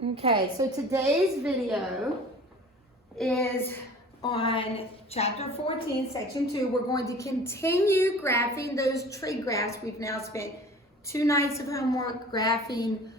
Okay, so today's video is on chapter 14, section 2. We're going to continue graphing those trig graphs. We've now spent 2 nights of homework graphing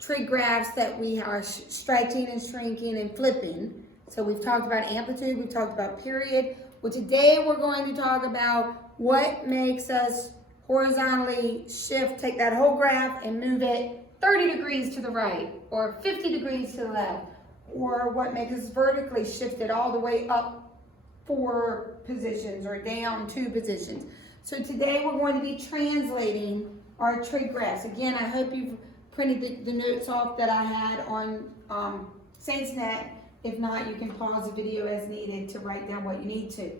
trig graphs that we are stretching and shrinking and flipping. So we've talked about amplitude, we've talked about period. Well, today we're going to talk about what makes us horizontally shift, take that whole graph and move it 30 degrees to the right or 50 degrees to the left, or what makes us vertically shift it all the way up 4 positions or down 2 positions. So today we're going to be translating our trig graphs. Again, I hope you've printed the notes off that I had on SaintsNet. If not, you can pause the video as needed to write down what you need to.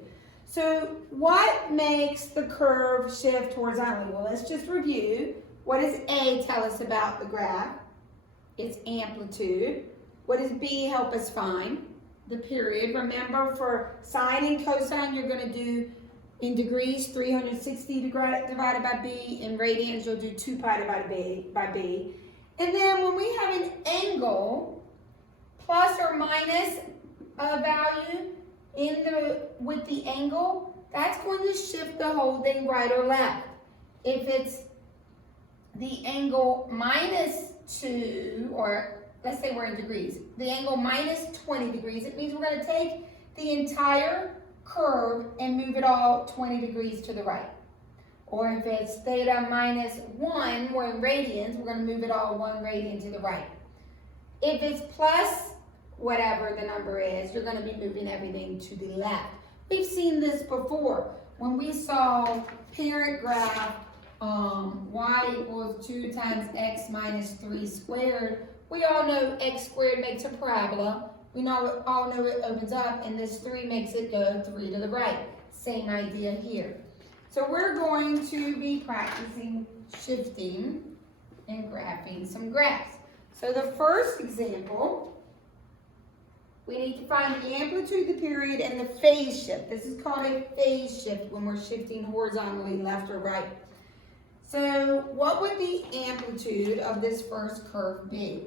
So what makes the curve shift horizontally? Well, let's just review. What does A tell us about the graph? It's amplitude. What does B help us find? The period. Remember, for sine and cosine, you're going to do in degrees, 360 divided by B. In radians, you'll do 2 pi divided by B. And then when we have an angle, plus or minus a value with the angle, that's going to shift the whole thing right or left. If it's the angle minus 2, or let's say we're in degrees, the angle minus 20 degrees, it means we're going to take the entire curve and move it all 20 degrees to the right. Or if it's theta minus 1, we're in radians, we're going to move it all 1 radian to the right. If it's plus whatever the number is, you're going to be moving everything to the left. We've seen this before. When we saw parent graph y equals 2 times x minus 3 squared, we all know x squared makes a parabola. We all know it opens up, and this 3 makes it go 3 to the right. Same idea here. So we're going to be practicing shifting and graphing some graphs. So the first example, we need to find the amplitude, the period, and the phase shift. This is called a phase shift when we're shifting horizontally left or right. So what would the amplitude of this first curve be?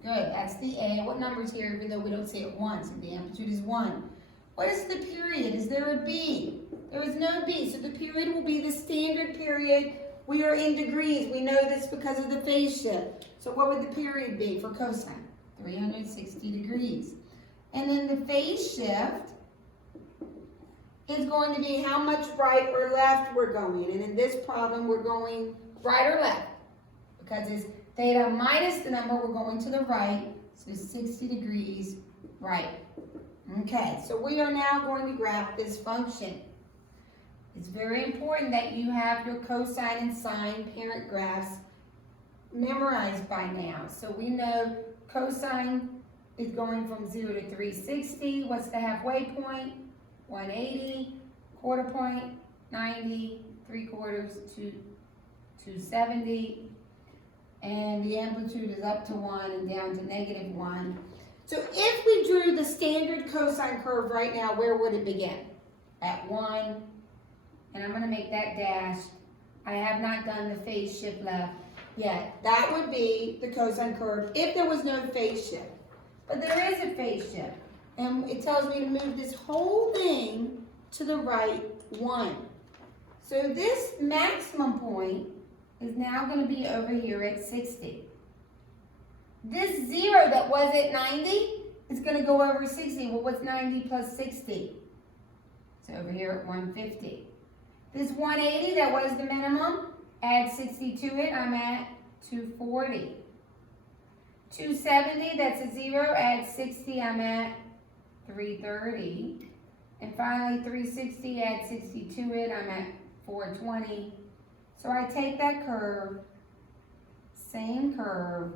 Good, that's the A. What number's here, even though we don't say it once, and the amplitude is 1. What is the period? Is there a B? There is no B, so the period will be the standard period. We are in degrees. We know this because of the phase shift. So what would the period be for cosine? 360 degrees. And then the phase shift is going to be how much right or left we're going. And in this problem, we're going right or left, because it's theta minus the number, we're going to the right, so 60 degrees right. Okay, so we are now going to graph this function. It's very important that you have your cosine and sine parent graphs memorized by now. So we know cosine is going from 0 to 360. What's the halfway point? 180. Quarter point, 90. 3/4 to 270. And the amplitude is up to 1 and down to -1. So if we drew the standard cosine curve right now, where would it begin? At 1. And I'm going to make that dashed. I have not done the phase shift left yet. That would be the cosine curve if there was no phase shift. But there is a phase shift. And it tells me to move this whole thing to the right 1. So this maximum point is now going to be over here at 60. This 0 that was at 90 is going to go over 60. Well, what's 90 plus 60? It's over here at 150. This 180 that was the minimum, add 60 to it, I'm at 240. 270, that's a 0, add 60, I'm at 330. And finally 360, add 60 to it, I'm at 420. So I take that curve, same curve,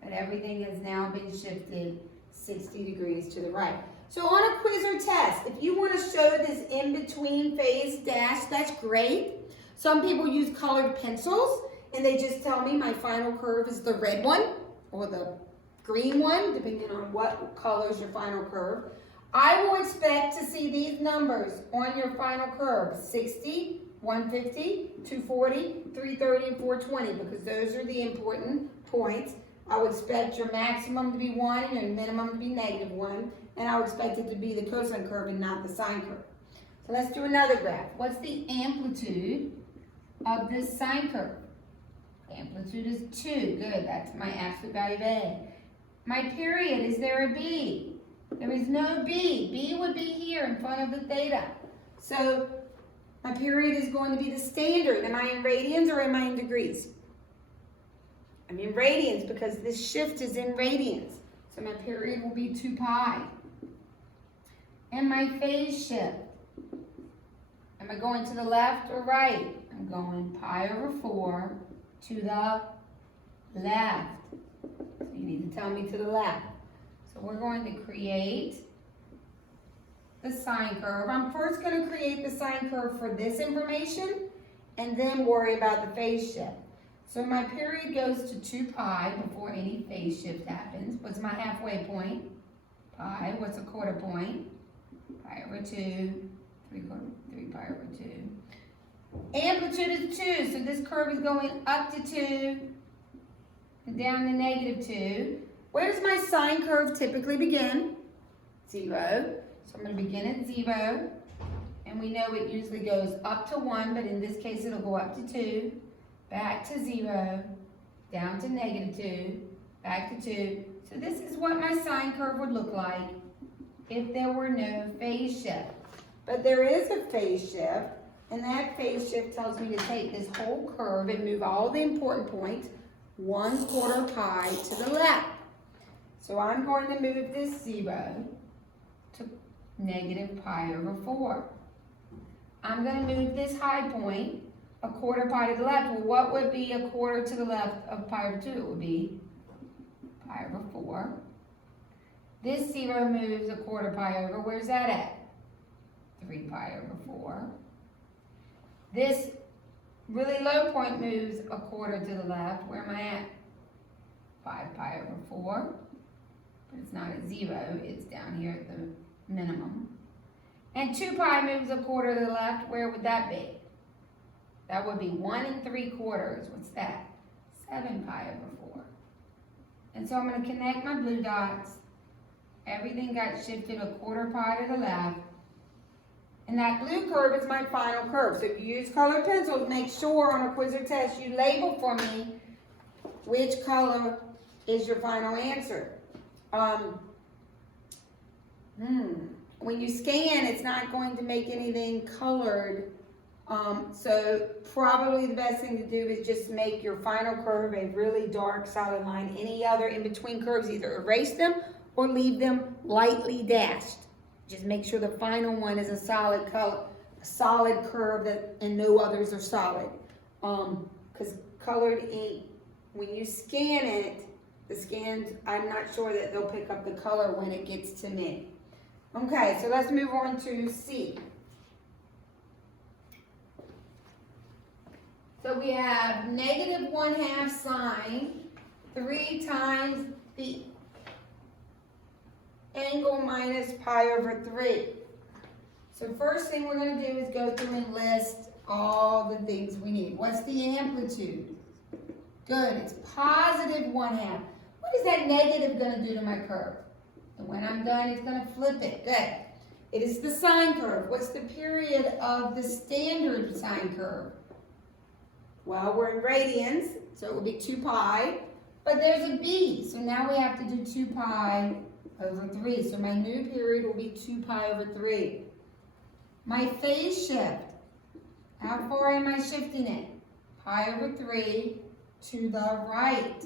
but everything has now been shifted 60 degrees to the right. So on a quiz or test, if you want to show this in-between phase dash, that's great. Some people use colored pencils, and they just tell me my final curve is the red one or the green one, depending on what color is your final curve. I will expect to see these numbers on your final curve, 60, 150, 240, 330, and 420, because those are the important points. I would expect your maximum to be 1 and your minimum to be -1. And I would expect it to be the cosine curve and not the sine curve. So let's do another graph. What's the amplitude of this sine curve? Amplitude is 2. Good, that's my absolute value of A. My period, is there a B? There is no B. B would be here in front of the theta. So my period is going to be the standard. Am I in radians or am I in degrees? I'm in radians because this shift is in radians. So my period will be 2 pi. And my phase shift. Am I going to the left or right? I'm going pi over 4 to the left. So you need to tell me to the left. So we're going to create the sine curve. I'm first going to create the sine curve for this information and then worry about the phase shift. So my period goes to 2 pi before any phase shift happens. What's my halfway point? Pi. What's a quarter point? Pi over 2. 3 pi over 2. Amplitude is 2, so this curve is going up to 2 and down to -2. Where does my sine curve typically begin? 0. So I'm going to begin at 0. And we know it usually goes up to 1, but in this case it'll go up to 2, back to 0, down to -2, back to 2. So this is what my sine curve would look like if there were no phase shift. But there is a phase shift, and that phase shift tells me to take this whole curve and move all the important points 1/4 pi to the left. So I'm going to move this 0 to -pi over 4. I'm going to move this high point 1/4 pi to the left. Well, what would be 1/4 to the left of pi over 2? It would be pi over 4. This 0 moves 1/4 pi over. Where's that at? 3 pi over 4. This really low point moves 1/4 to the left. Where am I at? 5 pi over 4. But it's not at 0. It's down here at the minimum. And 2 pi moves 1/4 to the left. Where would that be? That would be 1 3/4. What's that? 7 pi over 4. And so I'm going to connect my blue dots. Everything got shifted 1/4 pi to the left. And that blue curve is my final curve. So if you use colored pencils, make sure on a quiz or test you label for me which color is your final answer. When you scan, it's not going to make anything colored. So probably the best thing to do is just make your final curve a really dark solid line. Any other in-between curves, either erase them or leave them lightly dashed. Just make sure the final one is a solid color, a solid curve and no others are solid. Because colored ink, when you scan it, the scans, I'm not sure that they'll pick up the color when it gets to me. Okay, so let's move on to C. So we have -1/2 sine 3 times the angle minus pi over 3. So first thing we're going to do is go through and list all the things we need. What's the amplitude? Good, it's +1/2. What is that negative going to do to my curve? And when I'm done, it's going to flip it. Good. It is the sine curve. What's the period of the standard sine curve? Well, we're in radians, so it will be 2 pi. But there's a b, so now we have to do 2 pi over 3. So my new period will be 2 pi over 3. My phase shift, how far am I shifting it? Pi over 3 to the right.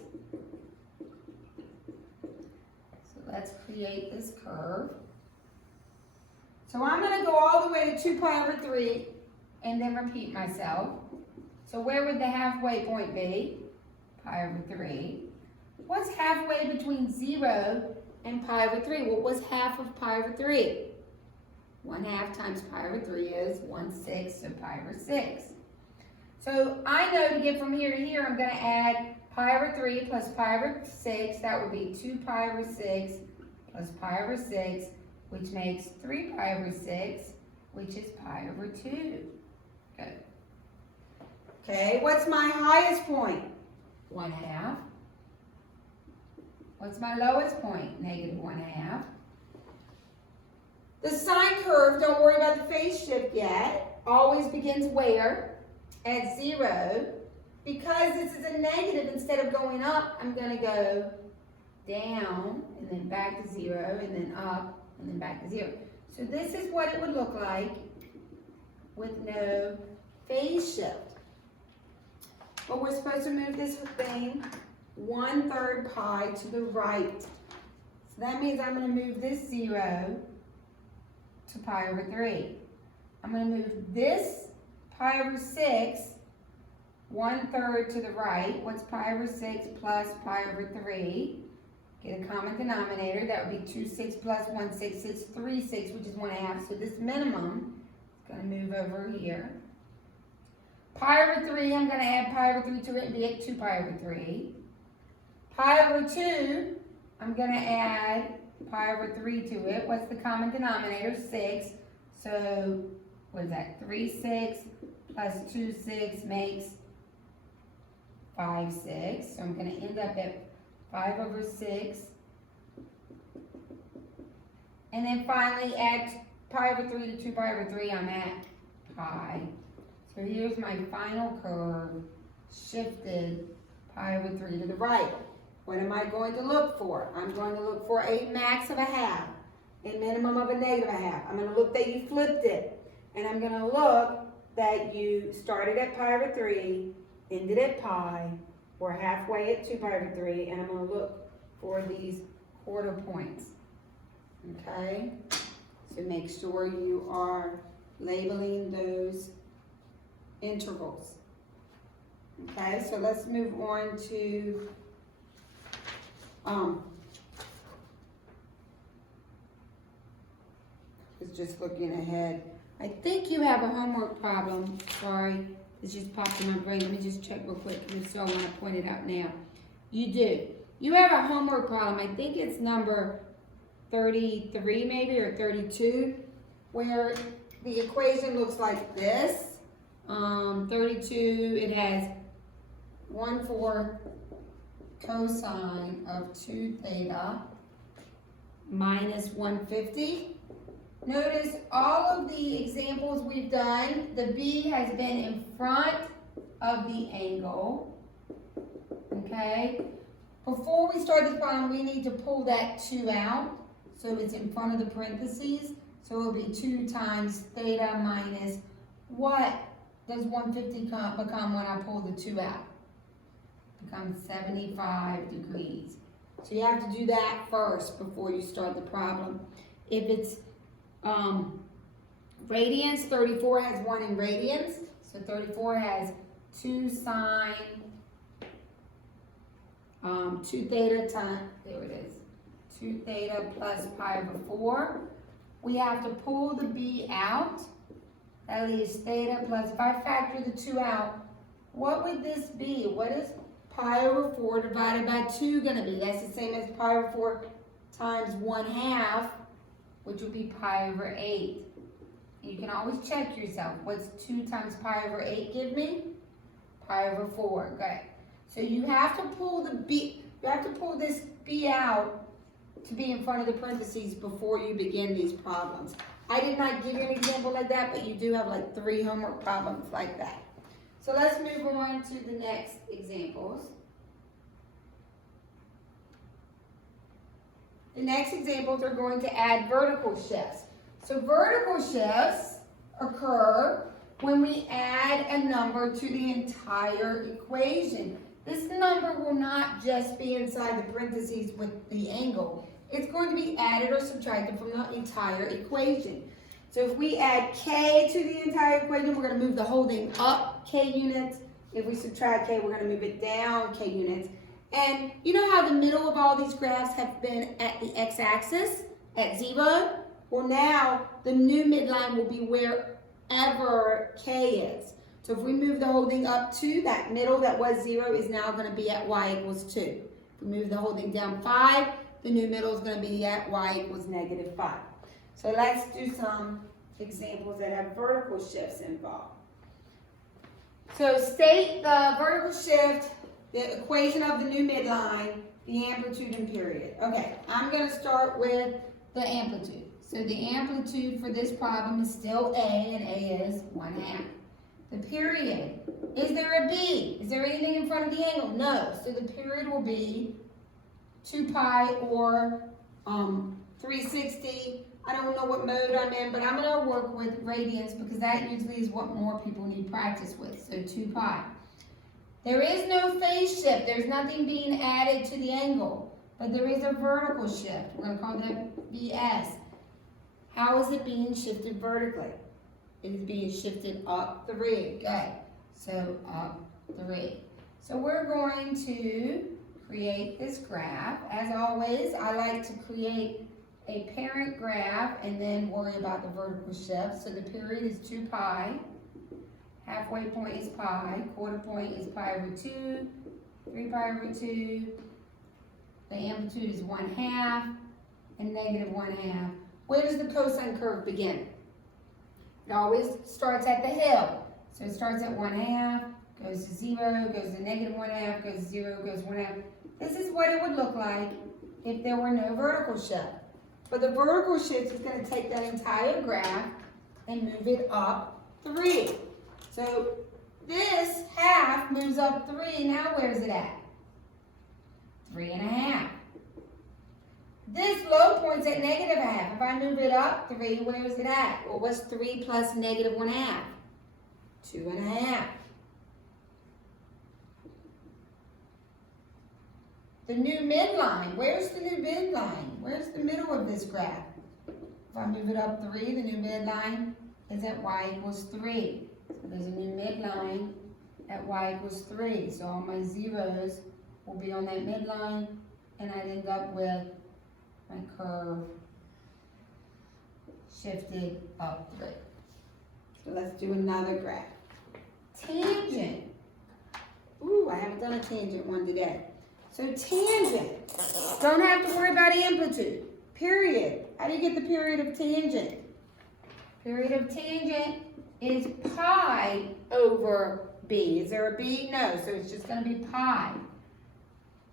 So let's create this curve. So I'm going to go all the way to 2 pi over 3 and then repeat myself. So where would the halfway point be? Pi over 3. What's halfway between 0 and pi over 3? What was half of pi over 3? 1/2 times pi over 3 is 1/6 of pi over 6. So I know to get from here to here, I'm going to add pi over 3 plus pi over 6. That would be 2 pi over 6 plus pi over 6, which makes 3 pi over 6, which is pi over 2. Good. Okay, what's my highest point? 1/2. What's my lowest point? -1/2. The sine curve, don't worry about the phase shift yet, always begins where? At 0. Because this is a negative, instead of going up, I'm going to go down, and then back to 0, and then up, and then back to 0. So this is what it would look like with no phase shift. But we're supposed to move this thing 1/3 pi to the right. So that means I'm going to move this 0 to pi over 3. I'm going to move this pi over 6 1/3 to the right. What's pi over 6 plus pi over 3? Get a common denominator. That would be 2 6 plus 1 6 6 3 6, which is 1/2. So this minimum is going to move over here. Pi over 3, I'm going to add pi over 3 to it and be at 2 pi over 3. Pi over 2, I'm going to add pi over 3 to it. What's the common denominator? 6. So what is that? 3 6 plus 2 6 makes 5 6. So I'm going to end up at 5 over 6. And then finally add pi over 3 to 2 pi over 3. I'm at pi. So here's my final curve, shifted pi over 3 to the right. What am I going to look for? I'm going to look for a max of 1/2, a minimum of a -1/2. I'm going to look that you flipped it. And I'm going to look that you started at pi over 3, ended at pi, we're halfway at 2 pi over 3, and I'm going to look for these quarter points. Okay? So make sure you are labeling those intervals. Okay, so let's move on to I was just looking ahead. I think you have a homework problem. Sorry, it just popped in my brain. Let me just check real quick. So I want to point it out now. You do. You have a homework problem. I think it's number 33 maybe, or 32, where the equation looks like this. 32, it has 1/4 cosine of 2 theta minus 150. Notice all of the examples we've done, the B has been in front of the angle, okay? Before we start this problem, we need to pull that 2 out, so it's in front of the parentheses, so it'll be 2 times theta minus, what does 150 become when I pull the 2 out? It becomes 75 degrees. So you have to do that first before you start the problem. If it's radians, 34 has 1 in radians. So 34 has 2 sine, 2 theta times, there it is, 2 theta plus pi over 4. We have to pull the b out. That leaves theta plus, if I factor the 2 out, what would this be? What is pi over 4 divided by 2 going to be? That's the same as pi over 4 times 1/2, which would be pi over 8. You can always check yourself. What's 2 times pi over 8 give me? Pi over 4. Good. So you have to pull the b, you have to pull this b out to be in front of the parentheses before you begin these problems. I did not give you an example like that, but you do have like 3 homework problems like that. So let's move on to the next examples. The next examples are going to add vertical shifts. So vertical shifts occur when we add a number to the entire equation. This number will not just be inside the parentheses with the angle. It's going to be added or subtracted from the entire equation. So if we add k to the entire equation, we're going to move the whole thing up k units. If we subtract k, we're going to move it down k units. And you know how the middle of all these graphs have been at the x-axis, at 0? Well, now the new midline will be wherever k is. So if we move the whole thing up 2, that middle that was 0 is now going to be at y equals 2. If we move the whole thing down 5, the new middle is going to be at y equals -5. So let's do some examples that have vertical shifts involved. So state the vertical shift the equation of the new midline, the amplitude and period. Okay, I'm going to start with the amplitude. So the amplitude for this problem is still A, and A is 1/2. The period, is there a B? Is there anything in front of the angle? No, so the period will be 2 pi or 360. I don't know what mode I'm in, but I'm going to work with radians because that usually is what more people need practice with, so 2 pi. There is no phase shift. There's nothing being added to the angle, but there is a vertical shift. We're going to call that VS. How is it being shifted vertically? It is being shifted up 3. Good. So up 3. So we're going to create this graph. As always, I like to create a parent graph and then worry about the vertical shift. So the period is 2 pi. Halfway point is pi. Quarter point is pi over 2. 3 pi over 2. The amplitude is 1/2 and negative 1/2. Where does the cosine curve begin? It always starts at the hill. So it starts at 1/2, goes to 0, goes to negative 1/2, goes to 0, goes 1/2. This is what it would look like if there were no vertical shift. But the vertical shift is going to take that entire graph and move it up 3. So this half moves up 3. Now where's it at? 3.5. This low point's at negative 1/2. If I move it up 3, where is it at? Well, what's 3 plus negative 1/2? 2.5. The new midline. Where's the new midline? Where's the middle of this graph? If I move it up 3, the new midline is at y equals 3. So there's a new midline at y equals 3. So all my zeros will be on that midline, and I'd end up with my curve shifted up 3. So let's do another graph. Tangent. Ooh, I haven't done a tangent one today. So tangent, don't have to worry about amplitude. Period. How do you get the period of tangent? Period of tangent is pi over b. Is there a b? No, so it's just going to be pi.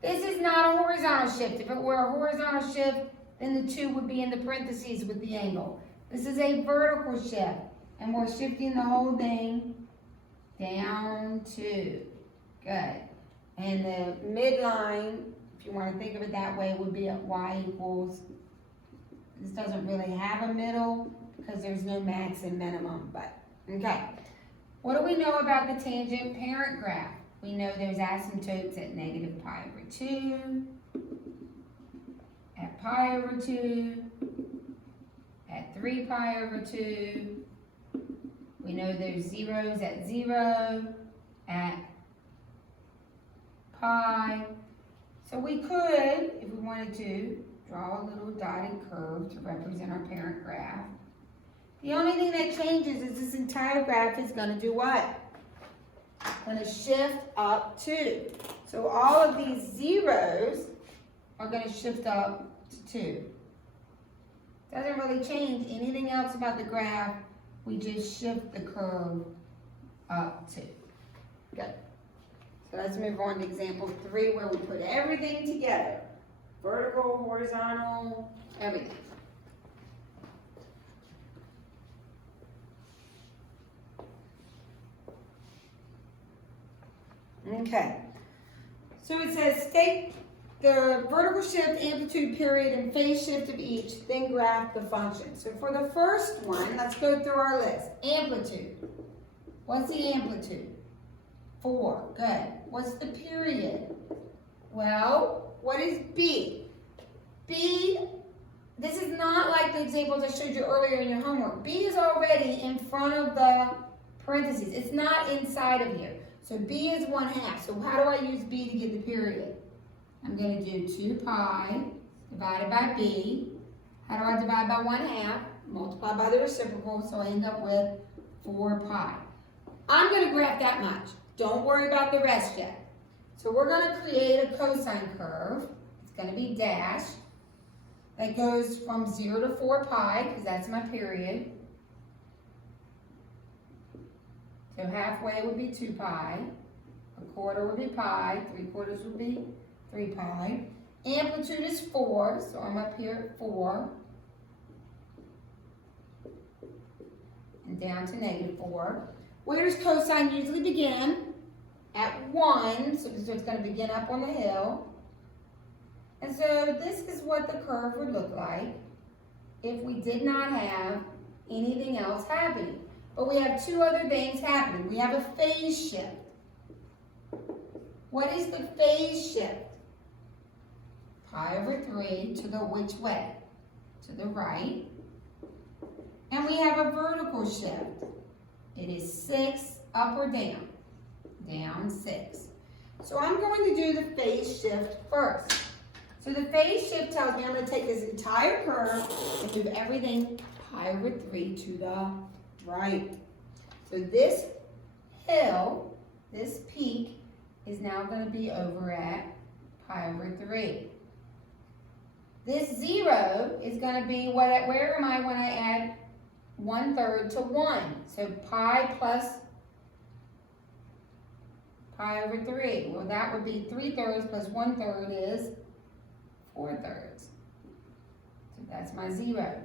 This is not a horizontal shift. If it were a horizontal shift, then the 2 would be in the parentheses with the angle. This is a vertical shift, and we're shifting the whole thing down 2. Good. And the midline, if you want to think of it that way, would be at y equals, this doesn't really have a middle because there's no max and minimum, but okay. What do we know about the tangent parent graph? We know there's asymptotes at negative pi over 2, at pi over 2, at 3 pi over 2. We know there's zeros at 0, at pi. So we could, if we wanted to, draw a little dotted curve to represent our parent graph. The only thing that changes is this entire graph is going to do what? Going to shift up 2. So all of these zeros are going to shift up to 2. Doesn't really change anything else about the graph. We just shift the curve up 2. Good. So let's move on to example 3 where we put everything together. Vertical, horizontal, everything. Okay. So it says state the vertical shift, amplitude, period, and phase shift of each, then graph the function. So for the first one, let's go through our list. Amplitude. What's the amplitude? 4. Good. What's the period? Well, what is B? B, this is not like the examples I showed you earlier in your homework. B is already in front of the parentheses. It's not inside of here. So B is 1/2. So how do I use B to get the period? I'm going to do 2 pi divided by B. How do I divide by 1/2? Multiply by the reciprocal, so I end up with 4 pi. I'm going to graph that much. Don't worry about the rest yet. So we're going to create a cosine curve. It's going to be dashed. That goes from 0 to 4 pi, because that's my period. So halfway would be 2 pi. A quarter would be pi. 3/4 would be 3 pi. Amplitude is 4, so I'm up here at 4. And down to -4. Where does cosine usually begin? At 1, so it's going to begin up on the hill. And so this is what the curve would look like if we did not have anything else happening. But we have two other things happening. We have a phase shift. What is the phase shift? Pi/3 to the which way? To the right. And we have a vertical shift. It is 6 up or down? Down 6. So I'm going to do the phase shift first. So the phase shift tells me I'm going to take this entire curve and move everything pi/3 to the right. So this hill, this peak, is now going to be over at pi/3. This 0 is going to be, where am I when I add 1/3 to 1? So pi plus pi/3. Well, that would be 3/3 plus 1/3 is 4/3. So that's my 0.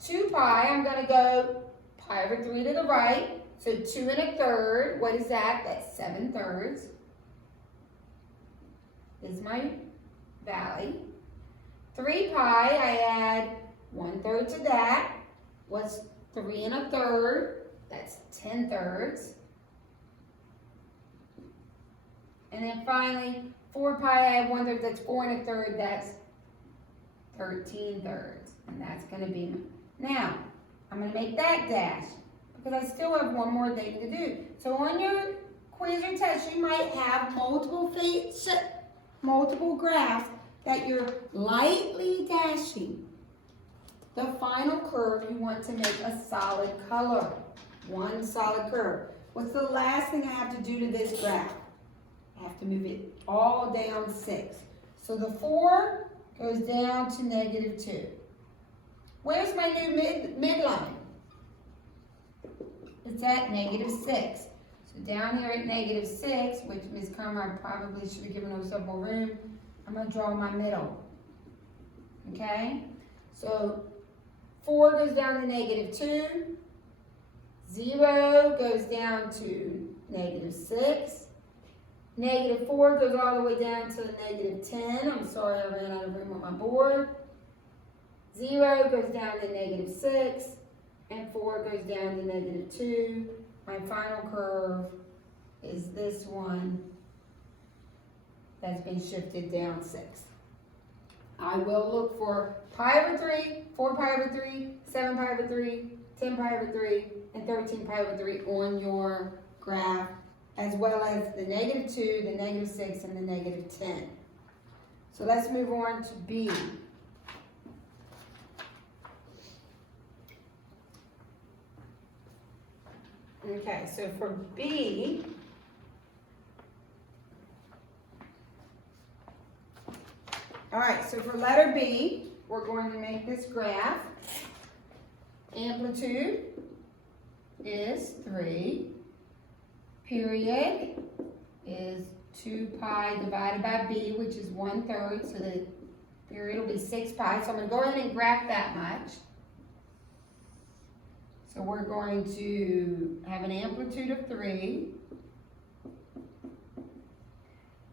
2 pi, I'm going to go pi/3 to the right. So 2 1/3, what is that? That's 7/3. Is my valley. 3 pi, I add 1/3 to that. What's 3 1/3? That's 10/3. And then finally, 4 pi, I add 1/3, that's 4 1/3, that's 13/3. And that's going to be, now, I'm going to make that dash because I still have one more thing to do. So on your quiz or test, you might have multiple graphs that you're lightly dashing. The final curve, you want to make a solid color. One solid curve. What's the last thing I have to do to this graph? I have to move it all down 6. So the 4 goes down to -2. Where's my new midline? It's at -6. So down here at -6, which Ms. Comer, I probably should have given her some more room, I'm going to draw my middle. Okay? So 4 goes down to -2. 0 goes down to -6. -4 goes all the way down to -10. I'm sorry, I ran out of room on my board. 0 goes down to -6. And 4 goes down to -2. My final curve is this one that's been shifted down 6. I will look for pi/3, 4 pi/3, 7 pi/3, 10 pi/3, and 13 pi/3 on your graph, as well as the -2, the -6, and the -10. So let's move on to B. Okay, so for B, all right, so for letter B, we're going to make this graph. Amplitude is 3. Period is 2 pi divided by B, which is 1/3, so the period will be 6 pi. So I'm going to go ahead and graph that much. So we're going to have an amplitude of 3.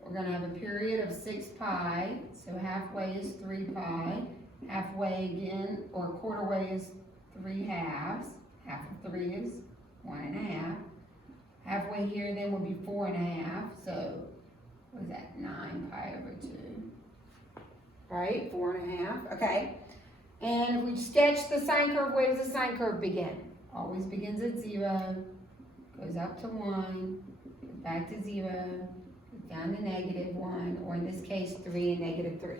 We're going to have a period of 6 pi. So halfway is 3 pi. Halfway again, or quarter way is 3/2. Half of 3 is 1 1/2. Halfway here then will be 4 1/2. So what is that? 9 pi/2. Right? 4 1/2. Okay. And if we sketch the sine curve, where does the sine curve begin? Always begins at 0, goes up to 1, goes back to 0, goes down to -1, or in this case 3 and -3.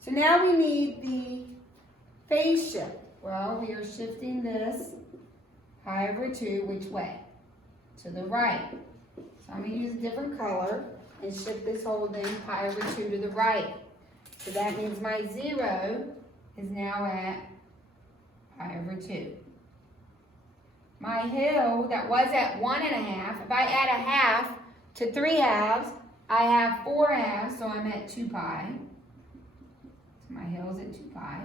So now we need the phase shift. Well, we are shifting this pi/2 which way? To the right. So I'm going to use a different color and shift this whole thing pi/2 to the right. So that means my 0 is now at pi/2. My hill that was at 1 1/2, if I add a half, to 3 halves, I have 4 halves, so I'm at 2 pi. So my hill's at 2 pi.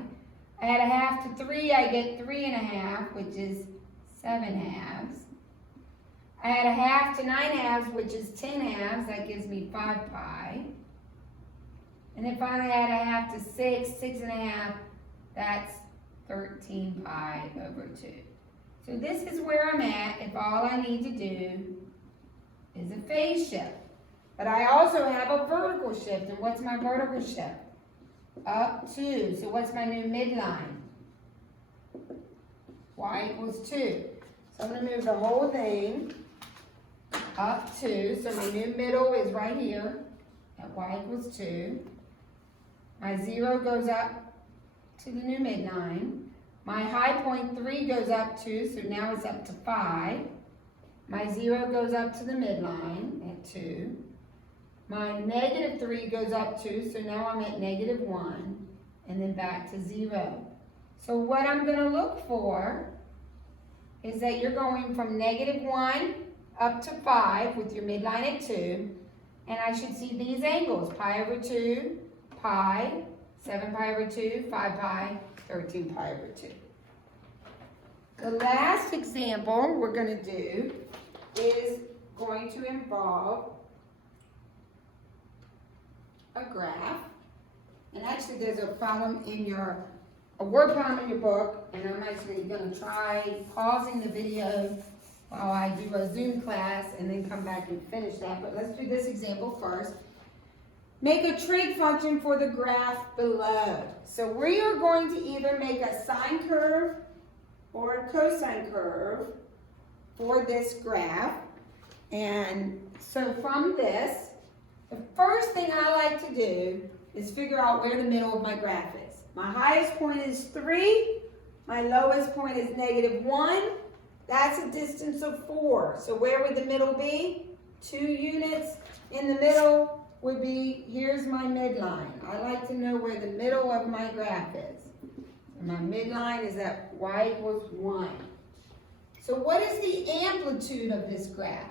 I add a half to 3, I get 3 1/2, which is 7 halves. I add a half to 9 halves, which is 10 halves, that gives me 5 pi. And then finally I add a half to 6, 6 1/2, that's 13 pi over 2. So this is where I'm at if all I need to do is a phase shift. But I also have a vertical shift, and what's my vertical shift? Up 2. So what's my new midline? Y equals 2. So I'm going to move the whole thing up 2. So my new middle is right here at y equals 2. My 0 goes up to the new midline. My high point 3 goes up 2, so now it's up to 5. My 0 goes up to the midline at 2. My negative 3 goes up 2, so now I'm at negative 1, and then back to 0. So what I'm going to look for is that you're going from negative 1 up to 5 with your midline at 2, and I should see these angles, pi over 2, pi, 7 pi over 2, 5 pi, 13 pi over 2. The last example we're going to do is going to involve a graph. And actually there's a problem in a word problem in your book, and I'm actually going to try pausing the video while I do a Zoom class and then come back and finish that. But let's do this example first. Make a trig function for the graph below. So we are going to either make a sine curve or a cosine curve for this graph. And so from this, the first thing I like to do is figure out where the middle of my graph is. My highest point is 3. My lowest point is negative 1. That's a distance of 4. So where would the middle be? 2 units. In the middle would be, here's my midline. I like to know where the middle of my graph is. And my midline is at y equals 1. So what is the amplitude of this graph?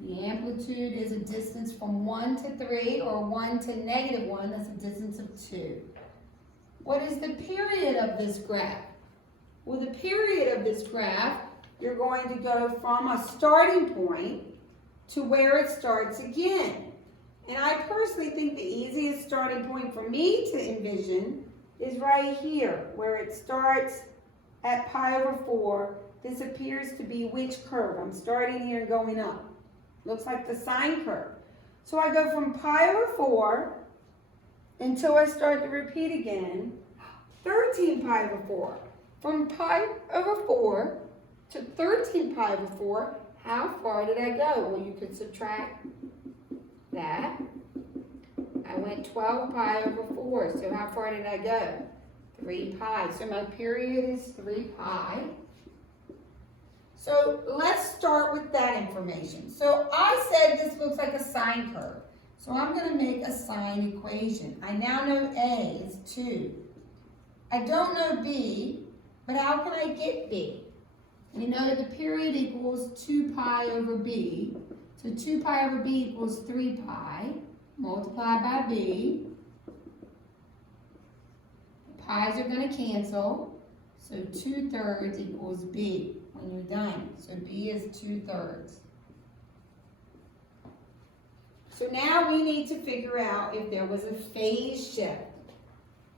The amplitude is a distance from 1 to 3, or 1 to negative 1, that's a distance of 2. What is the period of this graph? Well, the period of this graph, you're going to go from a starting point to where it starts again. And I personally think the easiest starting point for me to envision is right here, where it starts at pi over 4. This appears to be which curve? I'm starting here and going up. Looks like the sine curve. So I go from pi over 4 until I start to repeat again, 13 pi over 4. From pi over 4 to 13 pi over 4, how far did I go? Well, you could subtract that. I went 12 pi over 4, so how far did I go? 3 pi. So my period is 3 pi. So let's start with that information. So I said this looks like a sine curve. So I'm going to make a sine equation. I now know A is 2. I don't know B, but how can I get B? We know that the period equals 2 pi over B. So 2 pi over B equals 3 pi. Multiply by B. Pi's are going to cancel. So 2/3 equals B when you're done. So B is 2/3. So now we need to figure out if there was a phase shift.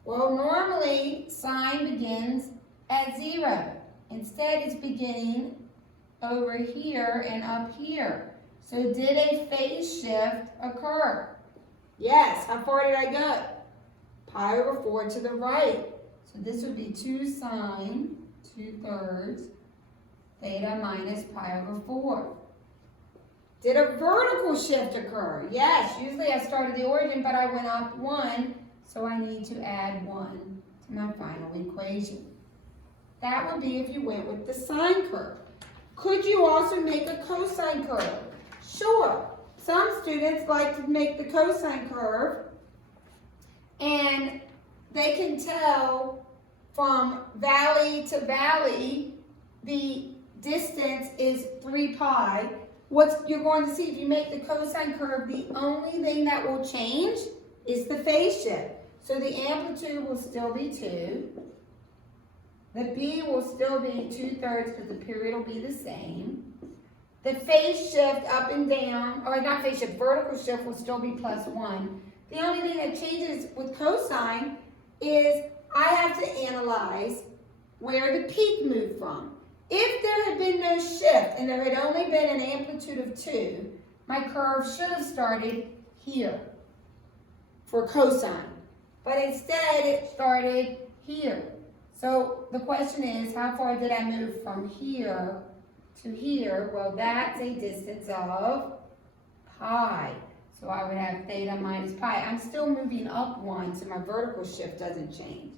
Well, normally sine begins at 0. Instead, it's beginning over here and up here. So did a phase shift occur? Yes. How far did I go? Pi over 4 to the right. So this would be 2 sine 2/3 theta minus pi over 4. Did a vertical shift occur? Yes. Usually I start at the origin, but I went up 1, so I need to add 1 to my final equation. That would be if you went with the sine curve. Could you also make a cosine curve? Sure. Some students like to make the cosine curve, and they can tell from valley to valley the distance is 3 pi. what you're going to see if you make the cosine curve, the only thing that will change is the phase shift. So the amplitude will still be 2. The B will still be 2/3 because the period will be the same. The phase shift up and down, or not phase shift, vertical shift will still be +1. The only thing that changes with cosine is I have to analyze where the peak moved from. If there had been no shift and there had only been an amplitude of 2, my curve should have started here for cosine. But instead it started here. So the question is, how far did I move from here to here? Well, that's a distance of pi. So I would have theta minus pi. I'm still moving up 1, so my vertical shift doesn't change.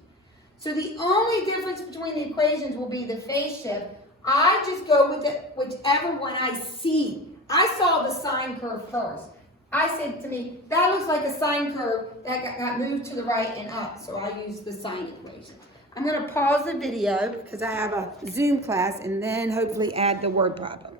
So the only difference between the equations will be the phase shift. I just go with whichever one I see. I saw the sine curve first. I said to me, that looks like a sine curve that got moved to the right and up. So I used the sine equation. I'm going to pause the video because I have a Zoom class and then hopefully add the word problem.